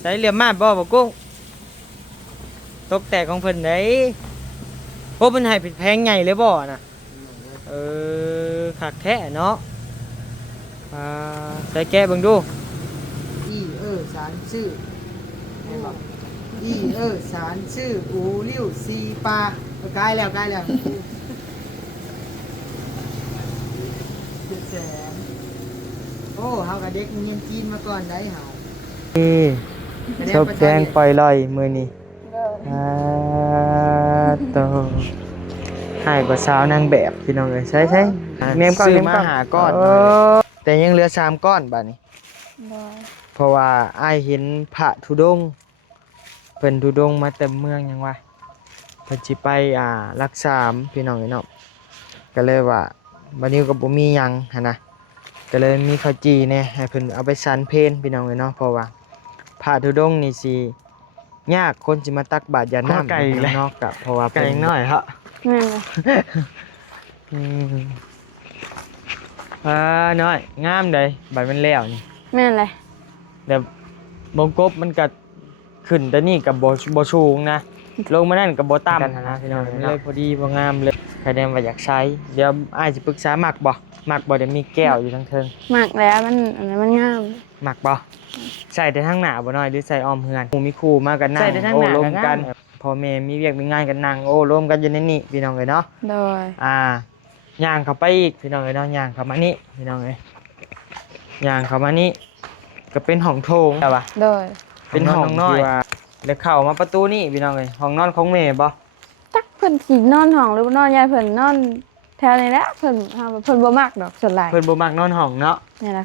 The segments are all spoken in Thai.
ใส่เหลี่ยมมาบ่กุ้งตกแต่ของเพิ่นได้โอ้เพิ่นให้ผิดแพงใหญ่เลยบ่น่ะคักแท้เนาะใส่แกะเบิ่งดูสารชื่อสารชื่ออูริ้วซีปลาใกล้แล้ว700,000โอ้เฮากับเด็กเรียนจีนมาก่อนได้เฮาชอบแกงปล่อยลอยมื้อนี้โตให้กว่าสาวนางแบบพี่น้องเอ้ยใช่เนมก้อนมาหาก้อนแต่ยังเหลือ3ก้อนบัดนี้เพราะว่าอ้ายเห็นพระธุดงค์เพิ่นธุดงค์มาเต็มเมืองหยังวะเพิ่นสิไปรักษาพี่น้องเนาะก็เลยว่าบัดนี้ก็บ่มีหยังหั่นนะก็เลยมีข้าวจีแน่ให้เพิ่นเอาไปสันเพลพี่น้องเนาะเพราะว่าพระธุดงค์นี่สิยากคนสิมาตักบาตรยาน้ำเนาะก็เพราะว่าไก่น้อยฮะแม่นน้อยงามเด้บัดมันแล้วนี่แม่นเลยเดี๋ยวบงกบมันก็ขึ้นแต่นี่กับบ่สูงนะลงมานั่นกับบ่ต่ำนะพี่น้องเลยพอดีบ่งามเลยใครแนมว่าอยากใช้เดี๋ยวอ้ายสิปรึกษามักบ่เดี๋ยวมีแก้วอยู่ทั้งเทิงมักแล้วมันงามมักบ่ใส่แต่ทั้งหน้าบ่น้อยหรือใส่อ้อมเฮือนมีครูมากันนั่งโอ้ร่วมกันพ่อแม่มีเวียกมีงานกันนั่งโอ้ร่วมกันอยู่ในนี่พี่น้องเอ้ยเนาะโดยย่างเข้าไปอีกพี่น้องเอ้ยเนาะย่างเข้ามานี่พี่น้องเอ้ยย่างเข้ามานี่ก็เป็นห้องโถงใช่ป่ะโดยเป็นห้องน้อยแล้วเข้ามาประตูนี่พี่น้องเอ้ยห้องนอนของแม่บ่จักเพิ่นสินอนห้องหรือนอนยายเพิ่นนอนแถวนี้แหละเพิ่นบ่มักดอกส่วนหลายเพิ่นบ่มักนอนห้องเนาะ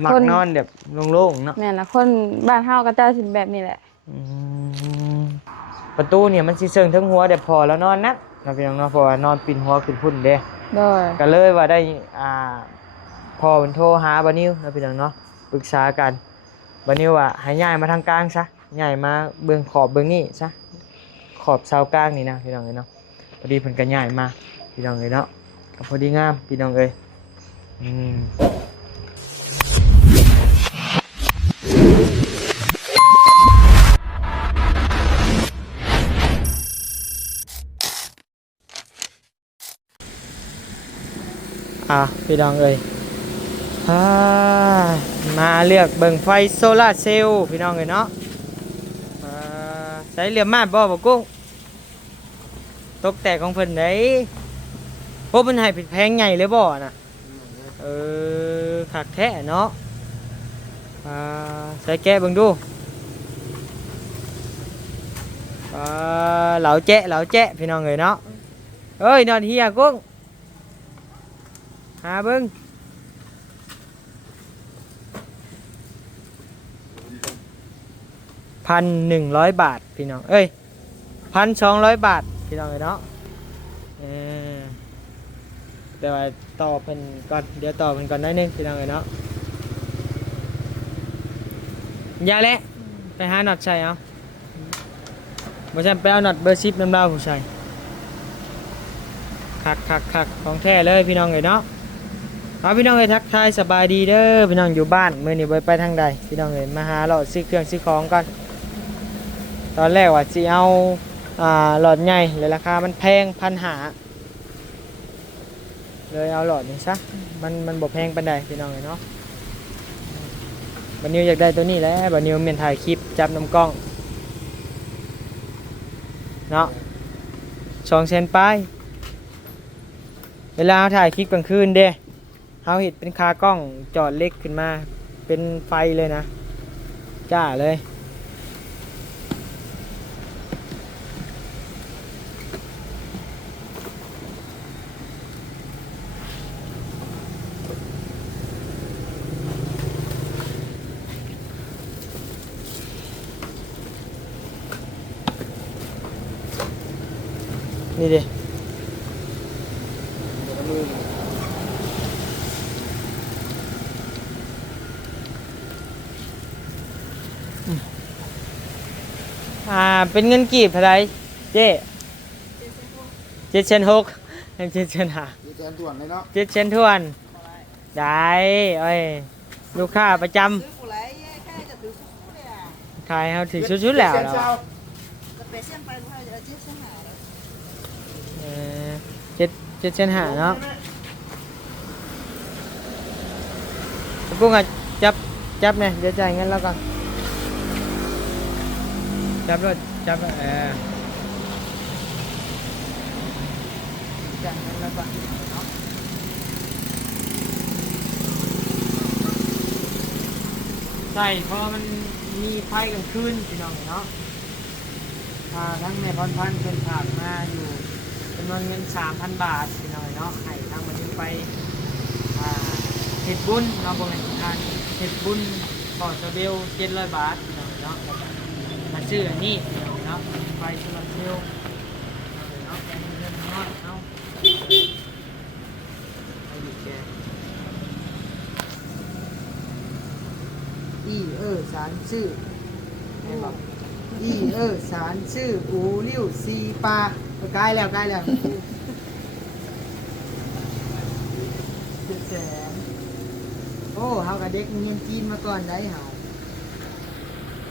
มักนอนแบบโล่งๆเนาะแม่นล่ะคนบ้านเฮาก็จะสิแบบนี้แหละประตูเนี่ยมันสิเชิงทั้งหัวแต่พอแล้วนอนนะพี่น้องเนาะเพราะว่านอนปิ่นหัวขึ้นพุ่นเด้โดยก็เลยว่าได้พ่อเพิ่นโทรหาบ่นิวนะพี่น้องเนาะปรึกษากันบ่นิวว่าให้ย้ายมาทางกลางซะย้ายมาเบื้องขอบเบื้องนี้ซะขอบเสากลางนี่นะพี่น้องเอ้ยเนาะพอดีเพิ่นก็ย้ายมาพี่น้องเอ้ยเนาะก็พอดีงามพี่น้องเอ้ยพี่น้องเอ้ยมาเลือกเบิ่งไฟโซล่าเซลล์พี่น้องเอ้ยเนาะใส่เหลี่ยมมาบ่กุ้งตกแต่ของเพิ่นได้โอ้เพิ่นให้ผิดแพงใหญ่เลยบ่น่ะคักแท้เนาะใส่แกะเบิ่งดูเหลาแจ๊ะพี่น้องเอ้ยเนาะเอ้ยนอนเฮียกุ้งหาเบิ่ง1,100 บาทพี่น้องเอ้ย1,200 บาทพี่น้องเอ้ยเนาะแต่ว่าต่อเพิ่นก่อนเดี๋ยวต่อเพิ่นก่อนได้นึงพี่น้องเอ้ยเนาะยาแล้วไปหาน็อตใส่เอาบ่ใช่ไปเอาน็อตเบอร์10นำดาวผู้ใส่คักของแท้เลยพี่น้องเอ้ยเนาะพี่น้องเอ้ยทักทายสบายดีเด้อพี่น้องอยู่บ้านมื้อนี้ไปทางใดพี่น้องเอ้ยมาหาเลาะซื้อเครื่องซื้อของก่อนตอนแรกว่าสิเอาหลอดใหญ่เลยราคามันแพง1,500เลยเอาหลอดนี้ซะมันบ่แพงปานใดพี่น้องเอ้ยเนาะบัดนี้อยากได้ตัวนี้แหละบัดนี้มันถ่ายคลิปจับน้ำกล้องเนาะ200,000 ปลายเวลาถ่ายคลิปกลางคืนเด้เฮาเห็นเป็นคากล้องจอดเล็กขึ้นมาเป็นไฟเลยนะจ้าเลยนี่ดิเป็นเงินกีบเท่าไรเจ๊7,600ให้7,500 700,000ถ่วนเลยเนาะ7,000ถ่วนได้ลูกค้าประจำ ถ่ายเฮาถึงชุดๆแล้วเรา7.5เนาะกุ้งอ่ะจับเนี่ยเดี๋ยวจ่ายเงินแล้วก่อนจับรถจับจ่ายเงินแล้วก่อนเนาะใช่เพราะมันมีไฟกลางคืนพี่น้องเนาะทั้งแม่พรพันธ์เพิ่นฝากมาอยู่จำนวนเงิน 3,000 บาทพี่น้องเนาะให้ทางวันนี้ไปเฮ็ดบุญเนาะบ่แม่นทานเฮ็ดบุญขอสเบล700 บาทพี่น้องเนาะแล้วก็มาซื้ออันนี้พี่น้องเนาะไฟโซลาร์เซลล์เนาะแกงเงินน้อยเอาอีกแกสารชื่อสารชื่ออูริ้วซีปลาใกล้แล้ว700,000โอ้เฮากับเด็กเรียนจีนมาก่อนได้เฮา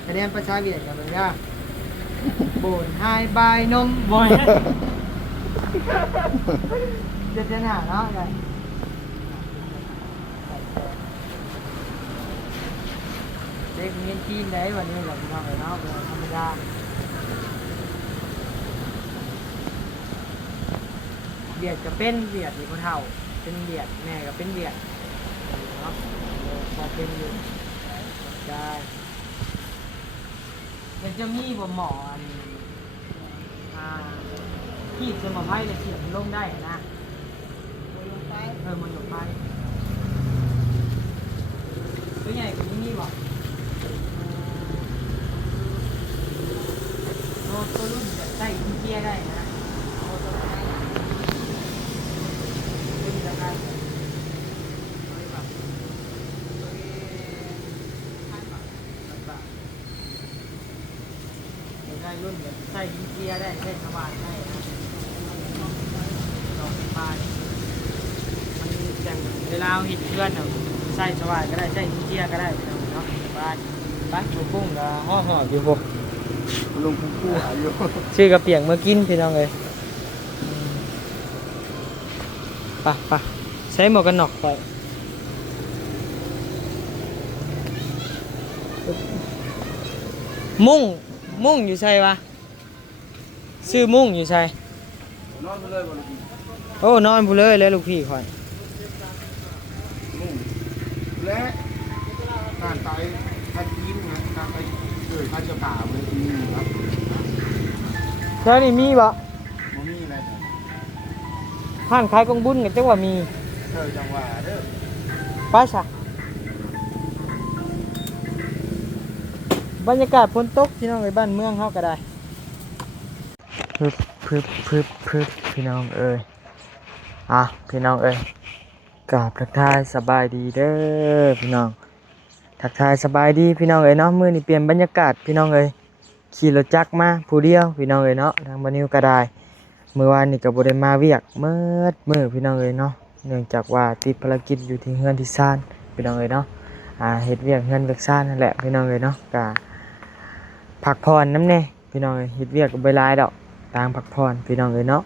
คะแนนภาษาเวียดกันเลยว่าโบนไฮบายนมบ่อย7.5เนาะกันเด็กเรียนจีนได้วันนี้แหละพี่น้องเนาะธรรมดาเวียดก็เป็นเวียดนี่คนเฒ่าเป็นเวียดแม่ก็เป็นเวียดเนาะพอเป็นอยู่ได้มันจะมีบ่หมอขีดสมอไพ่จะเสียบลงได้นะมันลงไปตัวใหญ่กว่านี้นี่บ่ตัวรุ่นจะใส่เกียร์ได้นะรุ่นราคาได้รุ่นแบบใส่เกียร์ได้ใส่สว่านได้นะ2,000 บาทมันจังเวลาหิดเพื่อนใส่สว่านก็ได้ใส่เกียร์ก็ได้เนาะบ้านกุ้งก็ห่ออยู่พวกลุงคู่อายุ ชื่อกระเปียกเมื่อกินพี่น้องเลยปะใช้หมวกกันน็อกไปมุ่งอยู่ใช่ปะซื้อมุ่งอยู่ใช่นอนไปเลยบ่ลูกพี่โอ้นอนไปเลยแล้วลูกพี่คอยและการไปทัดยิ้มนะการไปทัดเจ้าป่าเลยที่นี่ครับแล้วนี่มีบ่มีอะไรห้างขายกองบุญกันจังว่ามีจังหวะเด้อไปซะบรรยากาศฝนตกพี่น้องในบ้านเมืองเฮาก็ได้พึบพี่น้องเอ้ยพี่น้องเอ้ยกราบทักทายสบายดีเด้อพี่น้องทักทายสบายดีพี่น้องเอ้ยเนาะมื้อนี้เปลี่ยนบรรยากาศพี่น้องเอ้ยขี่รถจักรมาผู้เดียวพี่น้องเอ้ยเนาะทางบ้านนิวก็ได้เมื่อวานนี้ก็บ่ได้มาเวียกมื้อพี่น้องเอ้ยเนาะเนื่องจากว่าติดภารกิจอยู่ที่เฮือนที่ซ่านพี่น้องเอ้ยเนาะเฮ็ดเวียกเฮือนเวียกซ่านนั่นแหละพี่น้องเอ้ยเนาะก็พักผ่อนนำแน่พี่น้องเอ้ยเฮ็ดเวียกก็บ่หลายดอกต่างพักผ่อนพี่น้องเอ้ยเนาะ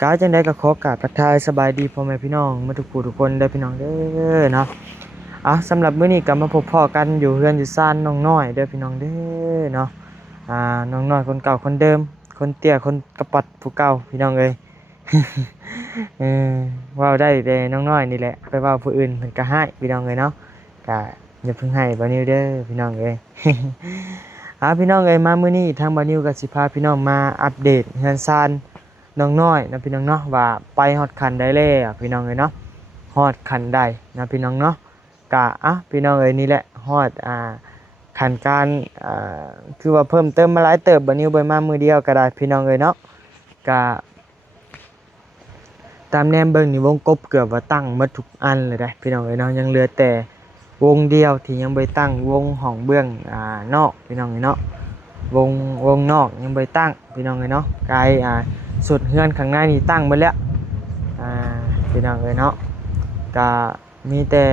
กาจังได๋ก็ขอกราบทักทายสบายดีพ่อแม่พี่น้องมาทุกผู้ทุกคนเด้อพี่น้องเด้อเนาะสำหรับมื้อนี้ก็มาพบพ่อกันอยู่เฮือนอยู่ซ่านน้องน้อยเด้อพี่น้องเด้อเนาะน้องน้อยคนเก่าคนเดิมคนเตี้ยคนกระปัดผู้เก่าพี่น้องเอ้ย ว้าวได้แต่น้องน้อยนี่แหละไปว้าวผู้อื่นเพิ่นก็ให้พี่น้องเอ้ยเนาะก็อย่าเพิ่งให้บ่นิวเด้อพี่น้องเอ้ย พี่น้องเอ้ยมามื้อนี้ทางบ่นิวก็สิพาพี่น้องมาอัปเดตเฮือนซ่านน้องน้อยนะพี่น้องเนาะว่าไปฮอดคันได้แล้วพี่น้องเอ้ยเนาะฮอดคันได้นะพี่น้องเนาะก็พี่น้องเอ้ยนี่แหละฮอดคันการคือว่าเพิ่มเติมมาหลายเติบบ่นิวบ่มามื้อเดียวก็ได้พี่น้องเอ้ยเนาะก็ตามแนมเบิ่งนี่วงกบเกือบว่าตั้งหมดทุกอันเลยได้พี่น้องเอ้ยเนาะยังเหลือแต่วงเดียวที่ยังบ่ได้ตั้งวงห้องเบื้องนอกพี่น้องเอ้ยเนาะวงนอกยังบ่ได้ตั้งพี่น้องเอ้ยเนาะไกลสุดเฮือนข้างในนี่ตั้งหมดแล้วพี่น้องเอ้ยเนาะก็มีแต่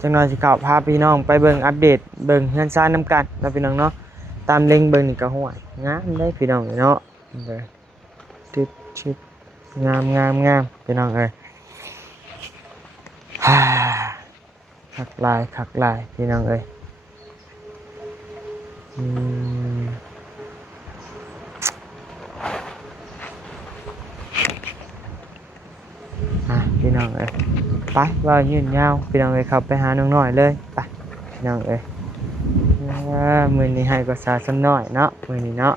จังน้อยสิเข้าพาพี่น้องไปเบิ่งอัปเดตเบิ่งเฮือนซ่านนํกันเนาะพี่น้องเนาะตามเล็งเบิ่งนี่ก็ฮ้วยงามได้พี่น้องเนาะเด้อติดชิดงามพี่น้องเอ้ยฮ่าคักลายพี่น้องเอ้ยอืมพี่น้องเอ้ยไปว่ายืนยาวพี่น้องเอ้ยเข้าไปหาน้องน้อยเลยไปพี่น้องเอ้ยมื้อนี้ให้ก็สาสันน้อยเนาะมื้อนี้เนาะ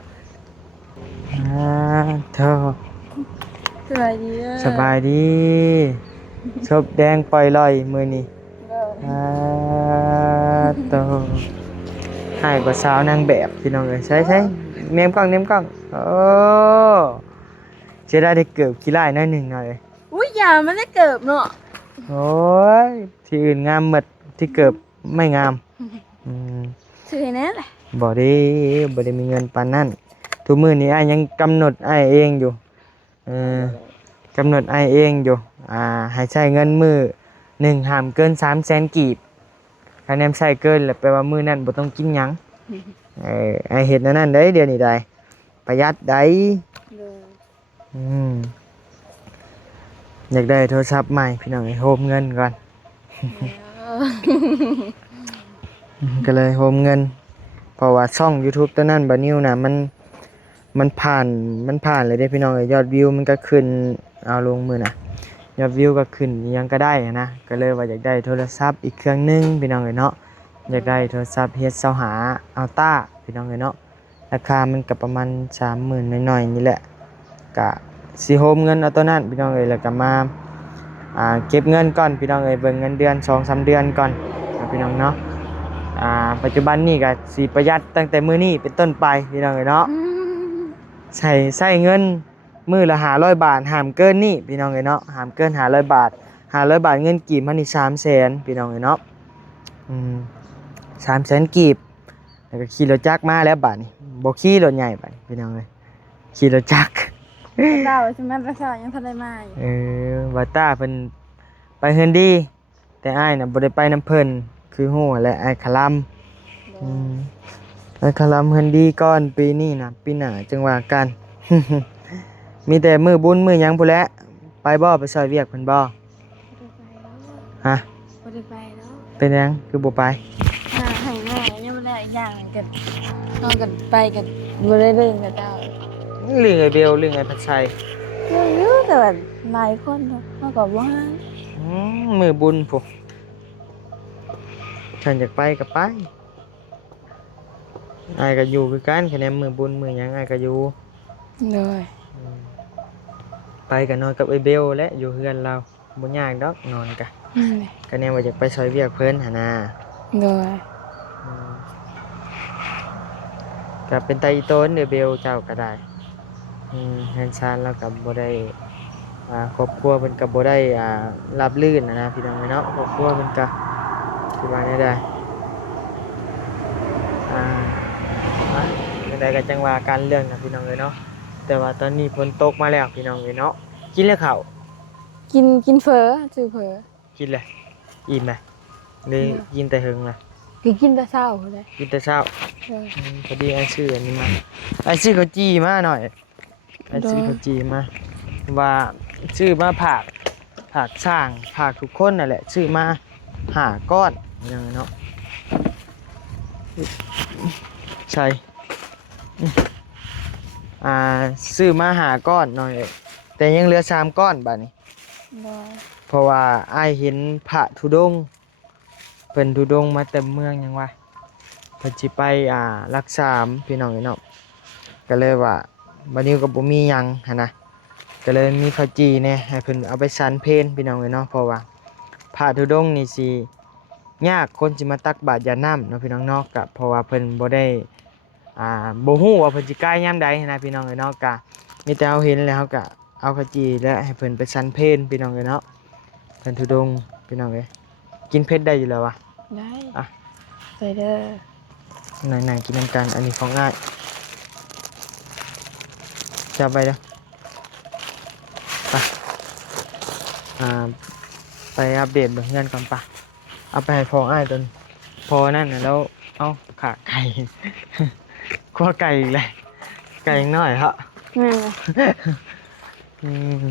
เธอ สบายดีเด้อ สบายดีชบแดงปล่อยลอยมื้อนี้โตให้ก็สาวนางแบบพี่น้องเอ้ยใช่เนมกล้องโอ้จะได้เกือบขี้ร้ายหน่อยหนึงหน่อย อุ้ยอย่ามันได้เกิบเนาะ โอ้ยที่อื่นงามหมดที่เกิบไม่งามซื้อให้แน่แหละ บ่ได้มีเงินปานนั้นทุกมื้อนี้อ้ายยังกำหนดอ้ายเองอยู่กำหนดอ้ายเองอยู่ให้ใช้เงินมื้อหนึ่งห้ามเกิน300,000กีบถ้าแนมใช้เกินแล้วแปลว่ามื้อนั้นบ่ต้องกินหยังอ้ายเฮ็ดแนวนั้นเด้เดี๋ยวนี้ได้ประหยัดได้อยากได้โทรศัพท์ใหม่พี่น้องโฮมเงินก่อน ก็เลยโฮมเงินเพราะว่าช่อง YouTube ตัวนั้นบ่นิวน่ะมันผ่านเลยเด้พี่น้องยอดวิวมันก็ขึ้นเอาลงมื้อน่ะยอดวิวก็ขึ้นอิหยังก็ได้นะก็เลยว่าอยากได้โทรศัพท์อีกเครื่องนึงพี่น้องเนาะอยากได้โทรศัพท์ H25 Ultra พี่น้องเนาะราคามันก็ประมาณ 30,000 หน่อยๆนี่แหละก็สิโฮมเงินเอาตัวนั้นพี่น้องแล้วก็มาเก็บเงินก่อนพี่น้องเบิ่งเงินเดือน 2-3 เดือนก่อนพี่น้องเนาะปัจจุบันนี่ก็สิประหยัดตั้งแต่มื้อนี้เป็นต้นไปพี่น้องเนาะใช้เงินมื้อละ500 บาทห้ามเกินนี่พี่น้องเนาะห้ามเกิน500 บาท500 บาทเงินกีบมันนี่ 300,000 พี่น้องเนาะ300,000 กีบแล้วก็ขี่รถจักรมาแล้วบาดนี้บ่ขี่รถใหญ่บาดพี่น้องขี่รถจักรดาวใช่ไหมประชายังทันได้มาว่าตาเพิ่นไปเฮือนดีแต่อ้ายน่ะบ่ได้ไปนำเพิ่นคือฮู้แหละอ้ายคลำอ้ายคลำเฮือนดีก่อนปีนี้น่ะปีหน้าจังว่ากัน มีแต่มื้อบุญมื้อหยังพู้นแหละไปบ่ไปซอยเวียกเพิ่นบ่ฮะบ่ได้ไปแล้วเป็นหยังคือบ่ไปให้แม่ยังบ่ได้อีกอย่างนึงกันนอนกันไปกันบ่ได้เรื่องกับเจ้าเรื่องไอ้เบลเรื่องไอ้พัดชัยเยอะแต่ว่าหลายคนเนาะมากกว่าว่ามือบุญพุฉันอยากไปก็ไปไอ้ก็อยู่คือกันคะแนนมือบุญมือหยังไอ้ก็อยู่เลยไปกันนอนกับไอ้เบลและอยู่เฮือนเราบ่ยากดอกนอนกะคะแนนว่าอยากไปซอยเวียกเพิ่นหานาเลยก็เป็นไตอีโตนเด้อเบลเจ้าก็ได้แฮนซานแล้วก็บ่ได้ครอบครัวเพิ่นก็บ่ได้รับลื่นนะพี่น้องเนาะครอบครัวเพิ่นก็สิว่าได้จังได๋ก็จังว่าการเรื่องนะพี่น้องเนาะแต่ว่าตอนนี้ฝนตกมาแล้วพี่น้องเนาะกินแล้วข้าวกินเฝอซื้อเฝอกินเลยอิ่มมั้ยเลยกินแต่หึงล่ะกินแต่เช้าเลยกินแต่เช้าพอดีไอ้ซื้ออันนี้มาไอ้ซื้อข้าวจี่มาหน่อยไอ้ซื้อข้าวจี่มาว่าซื้อมาผักสร้างผักทุกคนนั่นแหละซื้อมา5 ก้อนอย่างเนาะใช่ซื้อมา5 ก้อนหน่อยแต่ยังเหลือ3 ก้อนบัดนี้เพราะว่าอ้ายเห็นพระธุดงค์เพิ่นธุดงค์มาเต็มเมืองยังว่าเพิ่นสิไปรักษาพี่น้องเนาะก็เลยว่าบัดนี้ก็บ่มีหยังหั่นนะก็เลยมีข้าวจี่แน่ให้เพิ่นเอาไปสันเพลพี่น้องเนาะเพราะว่าพระธุดงค์นี่สิยากคนสิมาตักบาตรยาน้ำเนาะพี่น้องเนาะก็เพราะว่าเพิ่นบ่ได้บ่ฮู้ว่าเพิ่นสิกายยามใดนะพี่น้องเนาะก็มีแต่เอาเห็นแล้วก็เอาข้าวจี่และให้เพิ่นไปสันเพลพี่น้องเนาะเพิ่นธุดงค์พี่น้องกินเผ็ดได้อยู่แล้ววะได้ใส่เด้อไหนๆกินน้ำกันอันนี้ของง่ายจับไปเด้อไปไปอัปเดตเบื้องเงินก่อนป่ะ เอาไปให้พออ้ายตนพอนั่นน่ะแล้วเอาขาไก่ คั่วไก่อีกเลยไก่ยังน้อยฮะ แม่นเลย อืม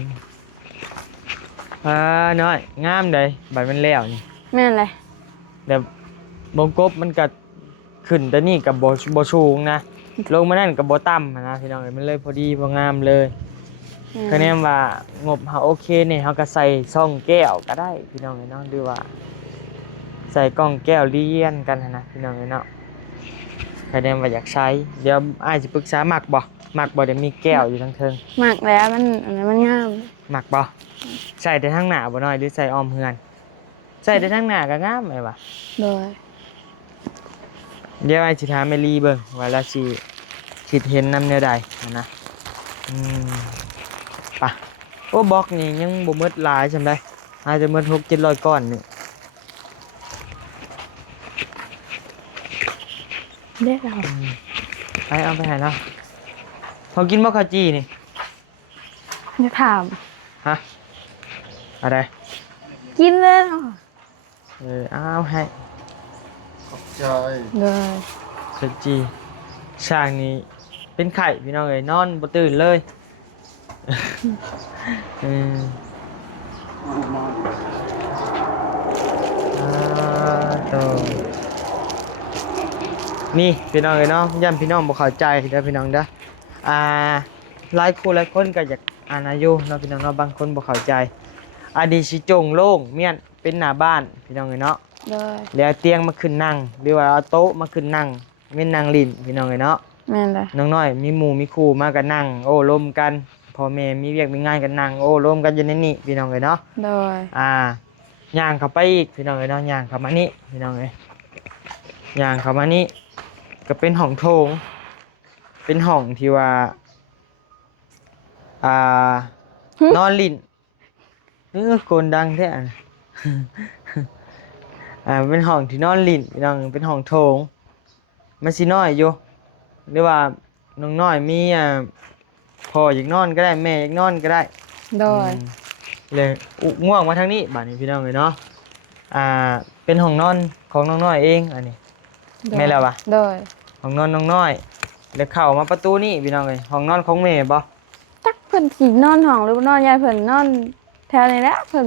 น้อยงามเลยบัดมันแล้วนี่ แม่นเลย เดี๋ยวบงกบมันก็ขึ้นแต่นี่กับโบชูงนะลงมานั่นกับโบต่ำนะพี่น้องเอ้ยมันเลยพอดีพองามเลยคะแนนว่างบเขาโอเคเนี่ยเขาก็ใส่ซ่องแก้วก็ได้พี่น้องเอ้ยเนาะหรือว่า ใส่กล่องแก้วเลี้ยนกันนะพี่น้องเอ้ยเนาะคะแนนว่าอยากใช้เดี๋ยวอ้ายจะปรึกษาหมักบ่เดี๋ยวมีแก้วอยู่ทั้งเทิง หมักแล้วมันอันนั้นมันงาม หมักบ่ใส่แต่ทั้งหน้าบ่น้อยหรือใส่อ้อมเฮือนใส่แต่ทั้งหน้าก็งามเลยว่ะ โดย เดี๋ยวไอ้สิถามแม่ลีเบิ่งว่าเราสิคิดเห็นนำแนวใดนะอืมป่ะโอ้บล็อกนี่ยังบ่หมดหลายจำได้อาจจะหมด600-700ก้อนนี่ เด้เรา ไปเอาไปให้เราเขากินบ่ข้าวจีนี่ จะถาม ฮะอะไร กินเลยเนาะ เอาให้ ขอบใจ โดย ข้าวจีช่างนี่เป็นไข่พี่น้องเอ้ยนอนบ่ตื่นเลย อืม นอน ต่อนี่พี่น้องเอ้ยเนาะย้ำพี่น้องบ่เข้าใจเด้อพี่น้องเด้อหลายคนก็อยากอ่านอายุเนาะพี่น้องเนาะบางคนบ่เข้าใจดีสิโจงโล่งเมียนเป็นหน้าบ้านพี่น้องเอ้ยเนาะ โดย แล้วเอาเตียงมาขึ้นนั่งหรือว่าเอาโต๊ะมาขึ้นนั่งเม่นนั่งลิ้นพี่น้องเอ้ยเนาะ แม่นเลย น้องน้อยมีหมู่มีครูมากันนั่งโอ้ร่วมกันพ่อแม่มีเวียกมีงานกันนั่งโอ้ร่วมกันอยู่ในนี่พี่น้องเอ้ยเนาะ โดย ย่างเข้าไปอีกพี่น้องเอ้ยเนาะย่างเข้ามานี่พี่น้องเอ้ยย่างเข้ามานี่ก็เป็นห้องโถงเป็นห้องที่ว่านอนลิ้นโกนดังแท้อะ เป็นห้องที่นอนลิ้นพี่น้องเป็นห้องโถงมันสิน้อยอยู่หรือว่าน้องน้อยมีพ่ออยากนอนก็ได้แม่อยากนอนก็ได้ โดย เลยง่วงมาทางนี้บัดนี้พี่น้องเลยเนาะเป็นห้องนอนของน้องน้อยเองอันนี้แม่แล้ววะ โดย ห้องนอนน้องน้อยแล้วเข้ามาประตูนี่พี่น้องเลยห้องนอนของแม่บ่ จักเพิ่นสินอนห้องหรือนอนยายเพิ่นนอนแถวนี้แหละเพิ่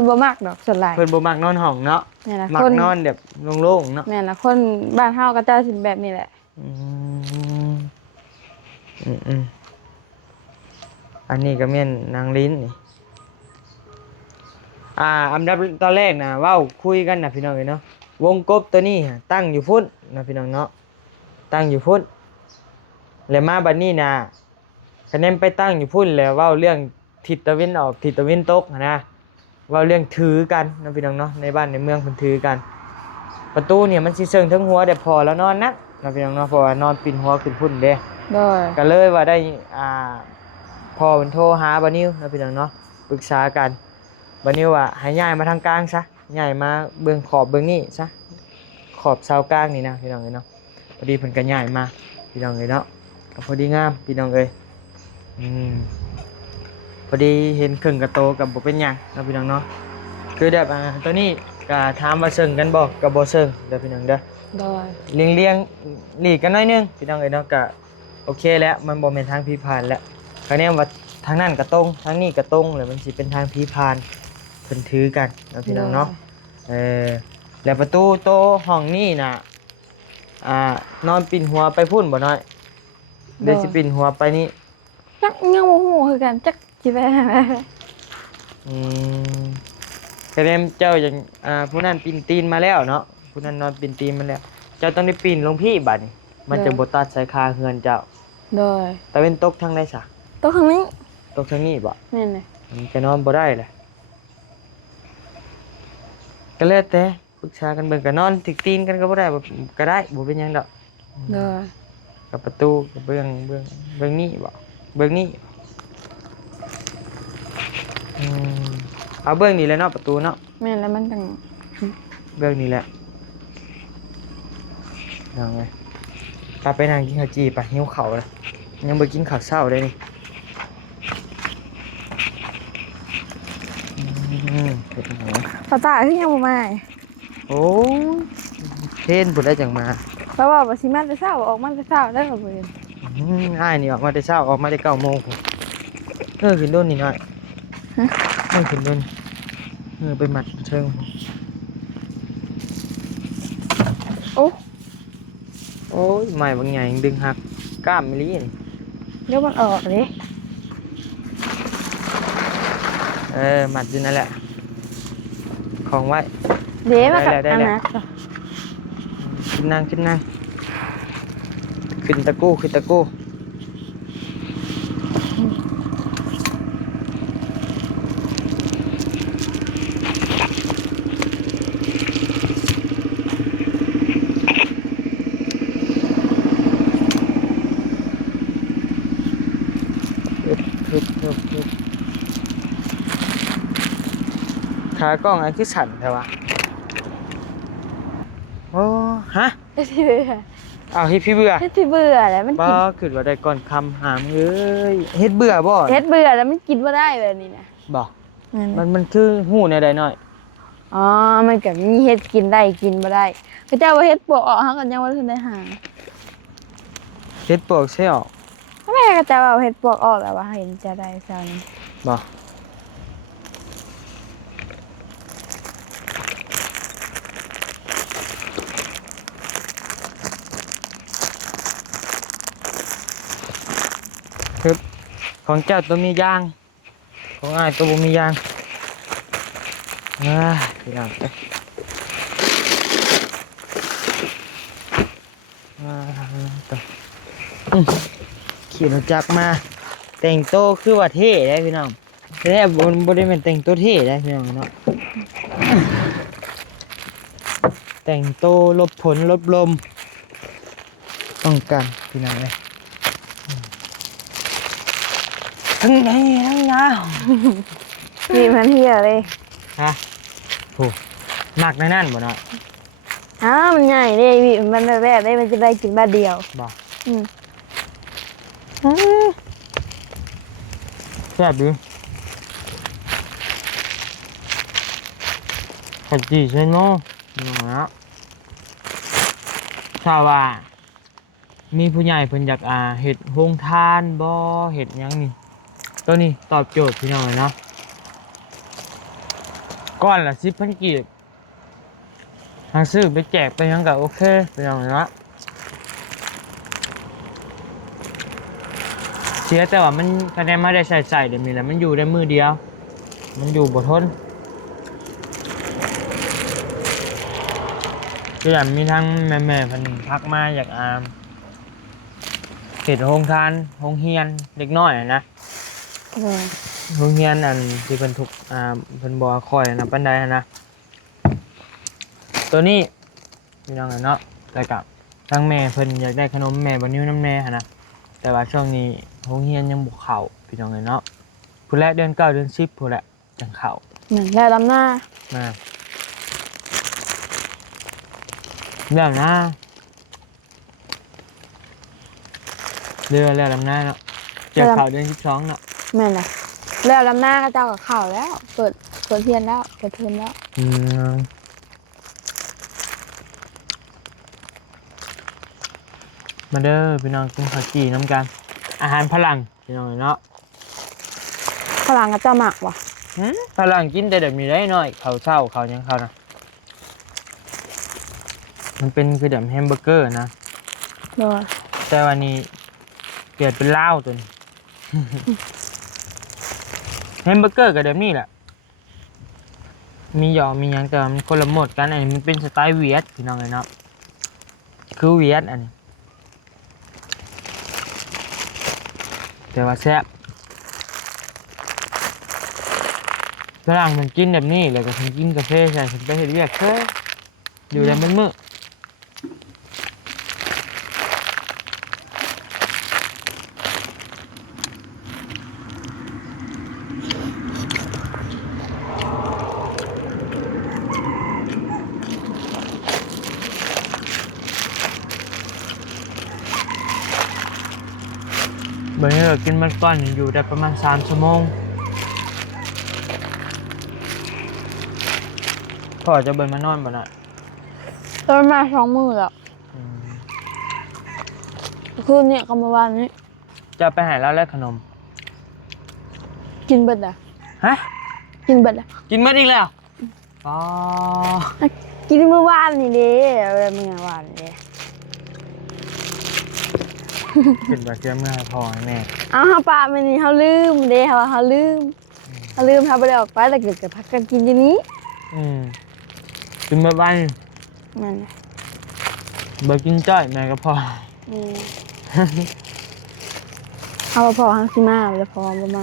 นบ่มักดอกส่วนหลาย เพิ่นบ่มักนอนห้องเนาะ แม่นล่ะ มั ค ก น นอนแบบโล่งๆเนาะ แม่นล่ะคนบ้านเฮาก็เจ้าสิแบบนี้แหละ อืมอันนี้ก็แม่นนางลิ้นนี่อันดับตอนแรกนะเว้าคุยกันนะพี่น้องเนาะวงกบตัวนี้ตั้งอยู่พุ่นนะพี่น้องเนาะตั้งอยู่พุ่นแล้วมาบัดนี้นะคะแนนไปตั้งอยู่พุ่นแล้วเว้าเรื่องทิศตะวันออกทิศตะวันตกนะเว้าเรื่องถือกันนะพี่น้องเนาะในบ้านในเมืองเพิ่นถือกัน ประตูเนี่ยมันสิเชิงทั้งหัวแต่พอแล้วนอนนะพี่น้องเนาะเพราะว่านอนปิ่นหัวขึ้นพุ่นเด้ โดย ก็เลยว่าได้พอมันโทรหาบานิวนะพี่น้องเนาะปรึกษากันบานิวว่าให้ย้ายมาทางกลางซะย้ายมาเบื้องขอบเบื้องนี้ซะขอบเสากลางนี่นะพี่น้องเอ้ยเนาะพอดีเพิ่นก็ย้ายมาพี่น้องเอ้ยเนาะก็พอดีงามพี่น้องเอ้ยพอดีเห็นครึ่งกระโตกับบ่เป็นหยังนะพี่น้องเนาะคือแบบตัวนี้ก็ถามว่าเซิงกันบ่ก็บ่เซิงเด้อพี่น้องเด้อ โดย เลี้ยงหลีกกันหน่อยนึงพี่น้องเอ้ยเนาะก็โอเคแล้วมันบ่แม่นทางผีผ่านแล้วคราวนี้ว่าทางนั้นก็ตรงทางนี้ก็ตรงแล้วมันสิเป็นทางผีผ่านเพิ่นถือกันเนาะพี่น้องเนาะแล้วประตูโตะห้องนี้น่ะนอนปิ่นหัวไปพุ่นบ่น้อยเดี๋ยวสิปิ่นหัวไปนี่ จักยังบ่ฮู้คือกันจักสิไปหา คะแนนเจ้าอย่างผู้นั้นปิ่นตีนมาแล้วเนาะผู้นั้นนอนปิ่นตีนมาแล้วเจ้าต้องได้ปิ่นลงพี่บัดนี้มันจะบ่ตัดสายคาเฮือนเจ้า โดย ตะเว้นตกทางใดซะ โต๊ะข้างนี้ ตกทางนี้บ่ แม่นเลย มันจะนอนบ่ได้แหละก็แล้วแต่ปรึกษากันเบิ่งก็นอนถึกตีนกันก็บ่ได้บ่ก็ได้บ่เป็นหยังดอก โดย กับประตูกับเบื้องนี้บ่เบื้องนี้เอาเบื้องนี้แหละเนาะประตูเนาะ แม่นแล้วมันจัง เบื้องนี้แหละนั่งไงไปนั่งกินข้าวจีไปหิวข้าวเลยยังบ่กินข้าวเช้าเลยนี่เฮ็ดหยัง ภาษาคือยังบ่มา โอ้เพ่นพุ่นได้จังมา เพราะว่าบ่สิมาแต่เช้าออกมาแต่เช้าได้ก็บ่เห็น อ้ายนี่ออกมาแต่เช้าออกมาได้9 โมงขึ้นโดนนี่หน่อยขึ้นโดนไปหมัดเชิง โอ้ โอ้ยใหม่บางใหญ่ดึงหักกล้ามมิลลี่นี่ เดี๋ยวมันออกเด้ หมัดอยู่นั่นแหละของไว้ เด้มากับ ได้ อัน แล้ว นั้น ขึ้นนั่งขึ้นตะกู้ฮึบขากล้องอันคือสั่นใช่ปะโอ้ฮะ เฮ็ดที่เบื่อ เอาเฮ็ดพี่เบื่อ เฮ็ดที่เบื่อแล้วมัน บ่ กิน ขึ้นว่าได้ก่อนคำหามเอ้ยเฮ็ดเบื่อบ่ เฮ็ดเบื่อแล้วมันกินบ่ได้แบบนี้นะ บ่ นั่น มันคือหู้ในใดหน่อย อ๋อมันก็มีเฮ็ดกินได้กินบ่ได้พระเจ้าว่าเฮ็ดปวกออกเฮาก็ยังบ่ทันได้หา เฮ็ดปวกใช่ออก แม่ก็จะว่าเฮ็ดปวกออกแล้วว่าเห็นจะได้ซะนี่ บ่ครับของเจ้าตัวมียางของอ้ายตัวบ่มียางพี่น้องเอ้ยต่อขี่รถจักรมาแต่งโตวคือว่าเท่ได้พี่น้องแต่บ่ได้เป็นแต่งตัวเท่ได้พี่น้องเนาะแต่งโตวลบผลลบลมป้องกันพี่น้องเลยทั้งไหนทั้งยาว มีมันเหี้ยเลย ฮะโหหนักในนั่นบ่เนาะ อ้าวมันใหญ่เด้พี่มันแบบได้มันจะได้กินบาทเดียว บ่ อืม แซ่บดีขัดจีใช่เนาะนะถ้าว่ามีผู้ใหญ่เพิ่นอยากเฮ็ดโรงทานบ่เฮ็ดหยังนี่ตัวนี้ตอบโจทย์พี่น้องเนาะก้อนละ 10,000 กีบหาซื้อไปแจกไปหยังก็โอเคพี่น้องเนาะเสียแต่ว่ามันคะแนนไม่ได้ใส่เดี๋ยวนี้แหละมันอยู่ได้มือเดียวมันอยู่บ่ทนก็อย่างมีทั้งแม่ๆเพิ่นทักมาอยากเฮ็ดโรงทานโรงเรียนเด็กน้อยนะ เออ โรงเรียนอันที่เพิ่นทุกเพิ่นบ่ค่อยนะปานใดนะตัวนี้พี่น้องเนาะแล้วก็ทั้งแม่เพิ่นอยากได้ขนมแม่บ่นิ้วน้ำแน่หั่นนะแต่ว่าช่วงนี้โรงเรียนยังบ่เข้าพี่น้องเนาะผู้แรกเดือน9เดือน10ผู้แหละจังเข้า เหมือนแล้วลำหน้า มาเรื่องนะเรือแล้วลำหน้าเนาะเกี่ยวข่าวเดือน12เนาะ แม่นน่ะแล้วลำหน้าก็เจ้ากับข่าวแล้วเปิดเทียนแล้วเปิดเทอมแล้ว มาเด้อพี่น้องกินข้าวจี่น้ำกันอาหารพลังพี่น้องเนาะ พลังกับเจ้าหมักว่ะ พลังกินแต่แบบนี้ได้หน่อยเขาวเช้าเขาวหยังเขานะมันเป็นคือแบบแฮมเบอร์เกอร์นะ โดย แต่วันนี้เปลี่ยนเป็นเหล้าตัวนี้ แฮมเบอร์เกอร์กับแบบนี้แหละมีหยอมีหยังแต่ว่ามันคนละหมดกันอันนี้มันเป็นสไตล์เวียดพี่น้องเลยเนาะคือเวียดอันนี้แต่ว่าแซ่บฝรั่งมันกินแบบนี้แล้วก็ฉันกินกาแฟใช่ฉันไปเห็นเรียกเคยอยู่แล้วมันมื้อวันนี้เรากินมันก้อนอยู่ได้ประมาณ3 ชั่วโมงพ่อจะเบิ่นมานอนบ่น่ะ ตอนมา2 มื้อแล้วคืนนี้กับเมื่อวานนี้ จะไปหาแล้วแลกขนม กินเบิดอ่ะ ฮะ กินเบิดอ่ะ กินมื้ออีกแล้วอ๋อ กินเมื่อวานนี่เด้อะไรเมื่อวานนี่เด้ กินแบบเชื่อเมื่อพอให้แม่ เอาเฮาปะมื้อนี้เฮาลืมเด้เฮาลืมเฮาบ่ได้ออกไปแล้วก็จะพักกันกินอยู่นี้ กินเมื่อวัน นั่นน่ะ เบิกกินจ้อยแม่ก็พอ เฮาบ่พอเฮาสิมาแล้วพอบ่มา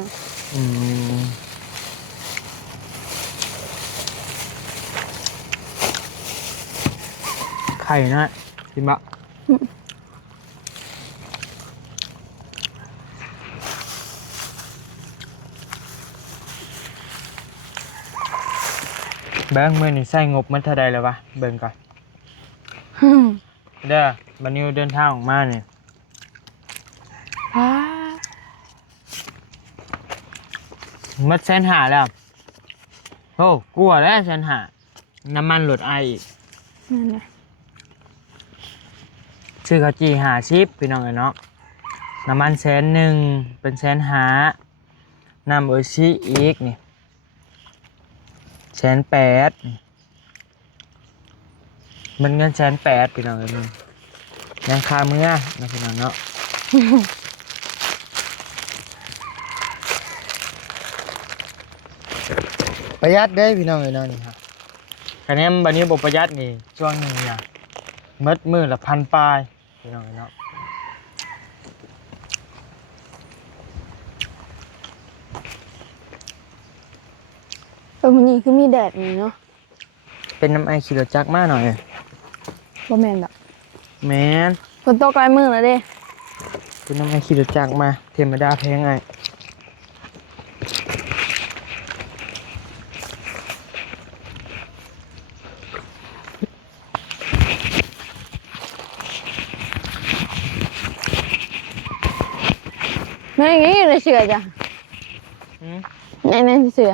ไข่นะกินบะแบงค์มือนี่ใส่งบมันเท่าใดแล้ววะเบิ่งก่อนเด้อบันนี้เดินทางออกมาเนี่ย ว้า มัด150,000แล้วโอ้กลัวแล้ว150,000น้ำมันหลดไออีก นั่นน่ะ ชื่อเขาจี50พี่น้องเอ้ยเนาะน้ำมัน100,000เป็น150,000น้ำโอชิอีกนี่180,000มันเงิน180,000พี่น้องเอ้ยมันยังคาเมื่อนะพี่น้องเนาะ ประหยัดได้พี่น้องเอ้ยเนาะนี่ครับคะแนนบัดนี้บ่ประหยัดนี่ช่วงนี้เนี่ยหมดมื้อละ1,000ปลายพี่น้องเอ้ยเนาะ มื้อนี้คือมีแดดนี่เนาะ เป็นน้ำไอขี่รถจักรมาหน่อย บ่แม่นดอก แม่น ฝนตกหลายมื้อแล้วเด้ เป็นน้ำไอขี่รถจักรมาเทมดาแพงไง แม่งอย่างนี้อยู่ในเสือจ้ะ ในเสือ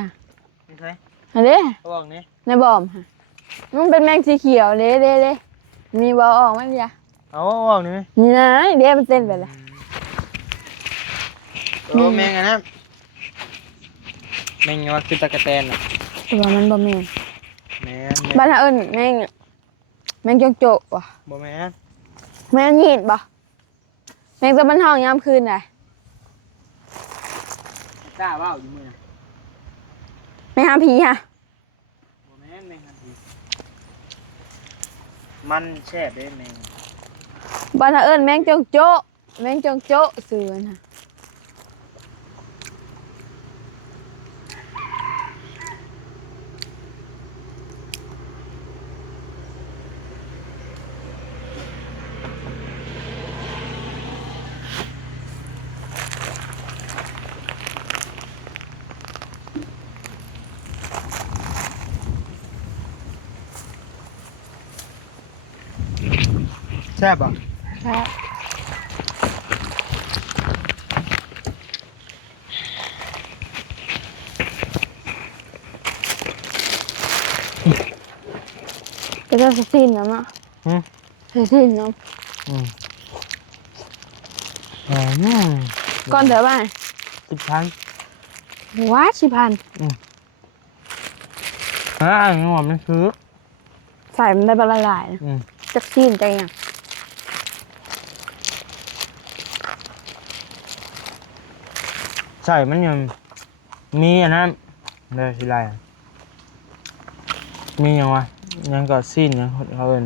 นี่ใช่ อันเด้ เขาบอกนี่ ในบ่อมค่ะมันเป็นแมงสีเขียวเด้เด้เด้มีบ่อออกมั้ยจ้ะ เอาบอกนี่ไหม นี่นะเด้มันเต้นไปเลย โอ้แมงอะนะแมงว่าคือตะกะแตนอ่ะ แต่ว่ามันบ่แม่น แม่น บ้านเฮาเอิ้นแมงโจกว่ะ บ่แม่น แมงยีดบ่แมงตัวมันห้องยามคืนน่ะ กล้าว่าอยู่มือนะ แมงหาผีค่ะ บ่แม่นแมงฮันดีมันแช่บได้แมง บ้านเฮาเอิ้นแมงจงโจแมงจงโจซื่อน่ะ แช่บอ่ะ ใช่ก็จะสิ้นแล้วเนาะ อืม สิ้นเนาะ ก่อนเถอะบ้าน 10,000 ว้าชิพัน อันนี้ว่ามันคือ ใส่มันได้บละลายจักซีนใจอ่ะ ใส่มันยังมีอันนั้นเด้อสิไรอะมีหยังวะยังก็ซีนยังเขาเอิ้น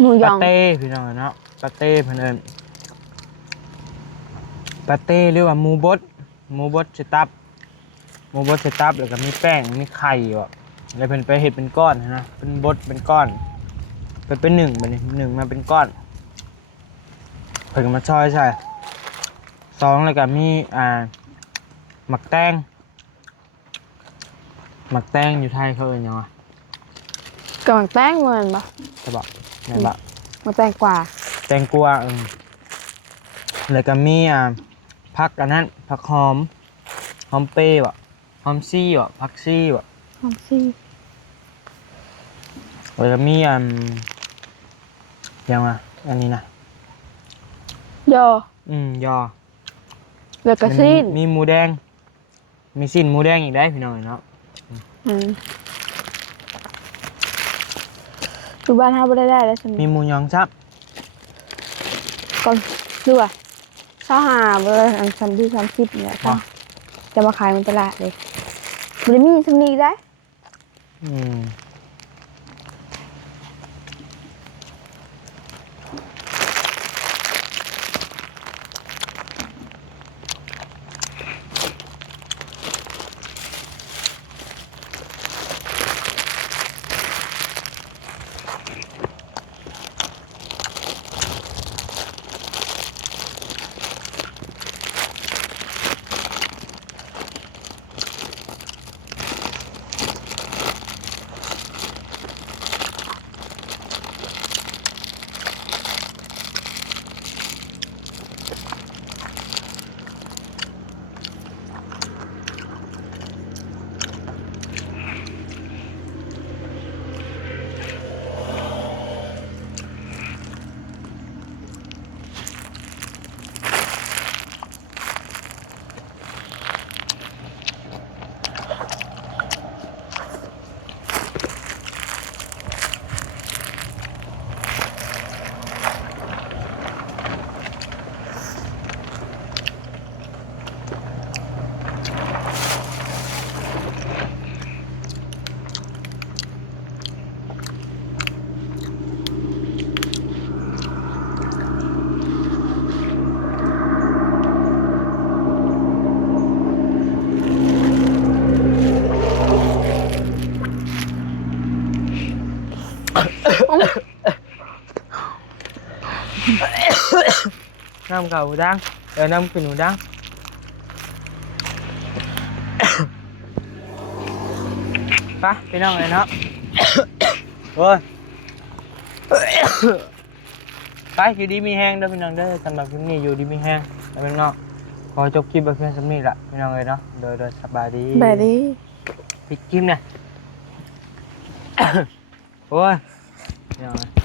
หมูย ปา อง เต้พี่น้องเนาะปาเต้เพิ่นเอิ้นปาเต้หรือว่าหมูบดสตับหมูบดสตับแล้วก็มีแป้งมีไข่อ่ะแล้วเพิ่นไปเฮ็ดเป็นก้อนนะเป็นบดเป็นก้อนเป็นหนึ่งบัดนี้หนึ่งมาเป็นก้อนเพิ่นก็มาซอยใส่สองแล้วก็มีหมักแตงอยู่ไทยเขาเอิ้นหยังวะ กำลังแป้งเหมือนปะ ใช่บ่แม่นบ่ มาแป้งกว่า แตงกวาแล้วก็มีผักอันนั้นผักหอมเปรี้ยวอ่ะหอมซี่อ่ะผักซี่อ่ะ หอมซี่ แล้วก็มี ยังอ่ะอันนี้นะ ยอย อ แล้วก็สิ้น มีหมูแดง มีสิ้นหมูแดงอีกได้พี่น้องเนาะ อยู่บ้านเฮาบ่ได้แล้วซั่น มีหมูยองซับ ก่อนดูอ่ะ25บ่อัน30เนี่ยค่ะจะมาขายในตลาดเลยบ่ได้มีสำนีได้ อืมน้ำเก่าหูดังน้ำขึ้นหูดังไปพี่น้องเลยเนาะ โอ้ย ไปอยู่ดีมีแห้งเด้อพี่น้องเด้อสำหรับคลิปนี้อยู่ดีมีแห้งแล้วพี่น้องขอจบคลิปแบบเพียงสำนี้ละพี่น้องเลยเนาะโดยสบายดี แบบนี้ ปิดคลิปเนี่ย โอ้ยพี่น้อง